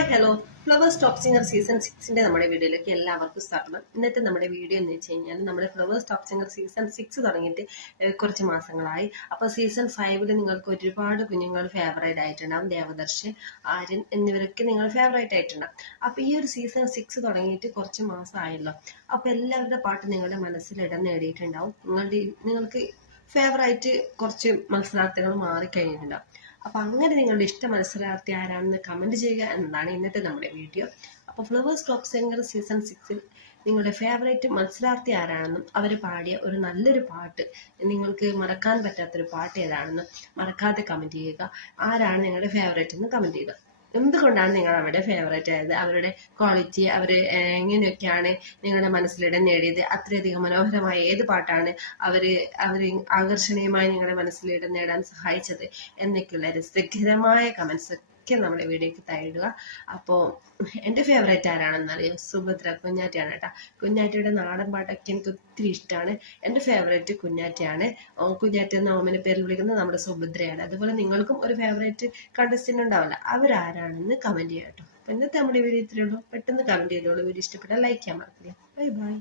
Hi hello flowers top singer season സിക്സിന്റെ നമ്മുടെ വീഡിയോയിലേക്ക് എല്ലാവർക്കും സ്വാഗതം. ഇന്നത്തെ നമ്മുടെ വീഡിയോ എന്ന് വെച്ച് കഴിഞ്ഞാൽ നമ്മുടെ flowers top singer season six തുടങ്ങിയിട്ട് കുറച്ച് മാസങ്ങളായി. അപ്പോൾ സീസൺ ഫൈവിൽ നിങ്ങൾക്ക് ഒരുപാട് കുഞ്ഞുങ്ങൾ ഫേവറേറ്റ് ആയിട്ടുണ്ടാവും. ദേവദർശൻ ആര്യൻ എന്നിവരൊക്കെ നിങ്ങൾ ഫേവറേറ്റ് ആയിട്ടുണ്ടാവും. അപ്പോൾ ഈ ഒരു സീസൺ സിക്സ് തുടങ്ങിയിട്ട് കുറച്ച് മാസമായല്ലോ. അപ്പോൾ എല്ലാവരുടെ പാട്ട് നിങ്ങളുടെ മനസ്സിൽ ഇടം നേടിയിട്ടുണ്ടാവും. നിങ്ങളുടെ നിങ്ങൾക്ക് ഫേവറായിട്ട് കുറച്ച് മത്സരാർത്ഥികൾ മാറിക്കഴിഞ്ഞിട്ടുണ്ടാവും. അപ്പൊ അങ്ങനെ നിങ്ങളുടെ ഇഷ്ട മത്സരാർത്ഥി ആരാണെന്ന് കമന്റ് ചെയ്യുക എന്നതാണ് ഇന്നത്തെ നമ്മുടെ വീഡിയോ അപ്പോൾ ഫ്ലവേഴ്സ് ടോപ്പ് സിംഗർ സീസൺ സിക്സിൽ നിങ്ങളുടെ ഫേവറേറ്റ് മത്സരാർത്ഥി ആരാണെന്നും അവർ പാടിയ ഒരു നല്ലൊരു പാട്ട് നിങ്ങൾക്ക് മറക്കാൻ പറ്റാത്തൊരു പാട്ട് ഏതാണെന്നും മറക്കാതെ കമന്റ് ചെയ്യുക. ആരാണ് നിങ്ങളുടെ ഫേവറേറ്റ് എന്ന് കമന്റ് ചെയ്യുക. എന്തുകൊണ്ടാണ് നിങ്ങൾ അവരുടെ ഫേവറേറ്റ് ആയത്? അവരുടെ ക്വാളിറ്റി അവർ എങ്ങനെയൊക്കെയാണ് നിങ്ങളുടെ മനസ്സിലിടം നേടിയത്? അത്രയധികം മനോഹരമായ ഏത് പാട്ടാണ് അവർ അവർ ആകർഷണീയമായി നിങ്ങളുടെ മനസ്സിലിടം നേടാൻ സഹായിച്ചത്? എന്നൊക്കെയുള്ള രസകരമായ കമന്റ്സ് ഒക്കെ നമ്മുടെ വീഡിയോക്ക് തൈടുക അപ്പോൾ എന്റെ ഫേവറേറ്റ് ആരാണെന്നറിയോ? സുഭദ്ര കുഞ്ഞാറ്റയാണ് കേട്ടോ. കുഞ്ഞാറ്റയുടെ നാടൻ പാട്ടൊക്കെ എനിക്ക് ഒത്തിരി ഇഷ്ടമാണ് എന്റെ ഫേവറേറ്റ് കുഞ്ഞാറ്റയാണ്. കുഞ്ഞാറ്റ എന്ന ഓമിനെ പേരിൽ വിളിക്കുന്നത് നമ്മുടെ സുഭദ്രയാണ്. അതുപോലെ നിങ്ങൾക്കും ഒരു ഫേവറേറ്റ് കണ്ടസ്റ്റന്റ് ഉണ്ടാവില്ല അവരാരാണെന്ന് കമന്റ് ചെയ്യാം കേട്ടോ. അപ്പോൾ ഇന്നത്തെ നമ്മുടെ വീഡിയോ ഇത്രയേ ഉള്ളൂ. പെട്ടെന്ന് കമന്റ് ചെയ്തോളൂ. വീഡിയോ ഇഷ്ടപ്പെട്ടാൽ ലൈക്ക് ചെയ്യാൻ മറക്കില്ല ബൈ ബൈ